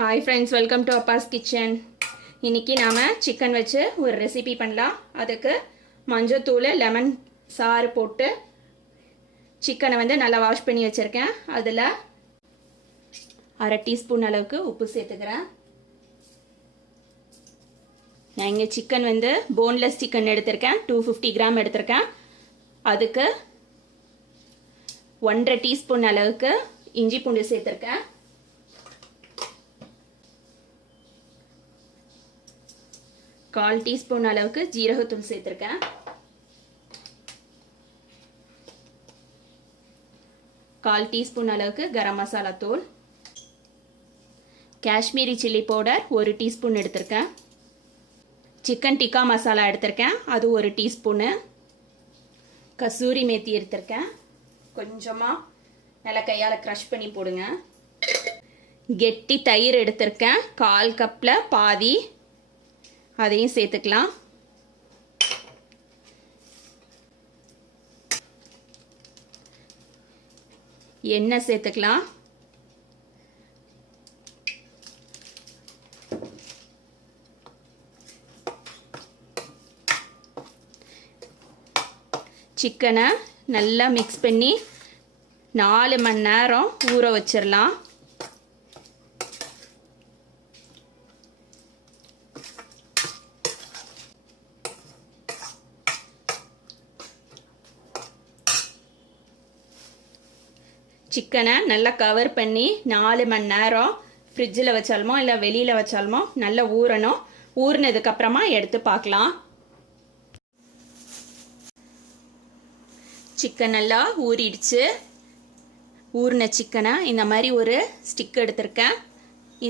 Hi friends, welcome to Abbas kitchen. இன்றைக்கி நாம் chicken வச்சு ஒரு ரெசிபி பண்ணலாம். அதுக்கு மஞ்சத்தூள், லெமன் சாறு போட்டு சிக்கனை வந்து நல்லா வாஷ் பண்ணி வச்சுருக்கேன். அதில் அரை டீஸ்பூன் அளவுக்கு உப்பு சேர்த்துக்கிறேன். நான் இங்கே சிக்கன் வந்து போன்லெஸ் சிக்கன் எடுத்திருக்கேன், 250 கிராம் எடுத்திருக்கேன். அதுக்கு 1.5 டீஸ்பூன் அளவுக்கு இஞ்சி பூண்டு சேர்த்துருக்கேன். கால் டீஸ்பூன் அளவுக்கு ஜீரகத்தூள் சேர்த்துருக்கேன். கால் டீஸ்பூன் அளவுக்கு கரம் மசாலா தூள், காஷ்மீரி சில்லி பவுடர் 1 டீஸ்பூன் எடுத்திருக்கேன். சிக்கன் டிக்கா மசாலா எடுத்திருக்கேன், அது 1 டீஸ்பூனு. கசூரி மேத்தி எடுத்திருக்கேன், கொஞ்சமாக நல்லா கையால் க்ரஷ் பண்ணி போடுங்க. கெட்டி தயிர் எடுத்திருக்கேன், 1/4 கப்பில் பாதி, அதையும் சேர்த்துக்கலாம். எண்ணெய் சேர்த்துக்கலாம். சிக்கனை நல்லா மிக்ஸ் பண்ணி 4 மணி நேரம் ஊற வச்சிடலாம். சிக்கனை நல்லா கவர் பண்ணி 4 மணி நேரம் ஃப்ரிட்ஜில் வச்சாலுமோ இல்லை வெளியில் வச்சாலுமோ நல்லா ஊறணும். ஊறினதுக்கப்புறமா எடுத்து பார்க்கலாம். சிக்கன் நல்லா ஊறிடுச்சு. ஊறின சிக்கனை இந்த மாதிரி ஒரு ஸ்டிக் எடுத்திருக்கேன்.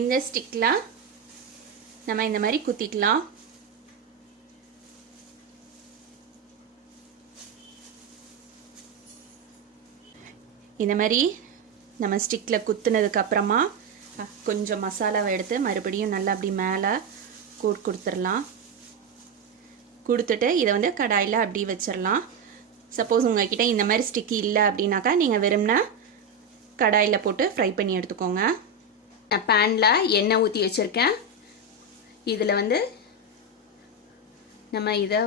இந்த ஸ்டிக்கில் நம்ம இந்த மாதிரி குத்திக்கலாம். இந்த மாதிரி நம்ம ஸ்டிக்கில் குத்துனதுக்கப்புறமா கொஞ்சம் மசாலாவை எடுத்து மறுபடியும் நல்லா அப்படி மேலே கொடுத்துடலாம். கொடுத்துட்டு இதை வந்து கடாயில் அப்படி வச்சிடலாம். சப்போஸ் உங்கள்கிட்ட இந்த மாதிரி ஸ்டிக்கு இல்லை அப்படின்னாக்கா நீங்கள் வெறும்னா கடாயில் போட்டு ஃப்ரை பண்ணி எடுத்துக்கோங்க. நான் பேனில் எண்ணெய் ஊற்றி வச்சுருக்கேன். இதில் வந்து நம்ம இதை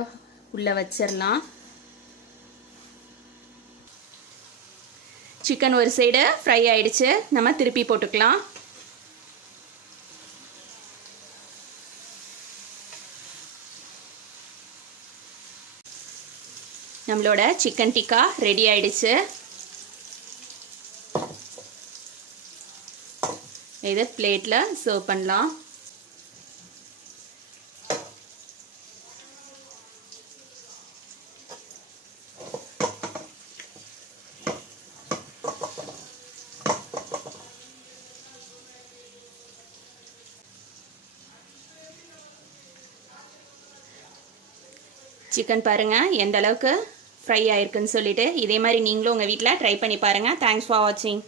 உள்ளே வச்சிடலாம். சிக்கன் ஒரு சைடு ஃப்ரை ஆயிடுச்சு, நம்ம திருப்பி போட்டுக்கலாம். நம்மளோட சிக்கன் டிக்கா ரெடி ஆயிடுச்சு. இதை பிளேட்ல சர்வ் பண்ணலாம். சிக்கன் பாருங்கள் எந்த அளவுக்கு ஃப்ரை ஆயிருக்குன்னு சொல்லிட்டு, இதே மாதிரி நீங்களும் உங்கள் வீட்டில் ட்ரை பண்ணி பாருங்கள். தேங்க்ஸ் ஃபார் வாட்சிங்.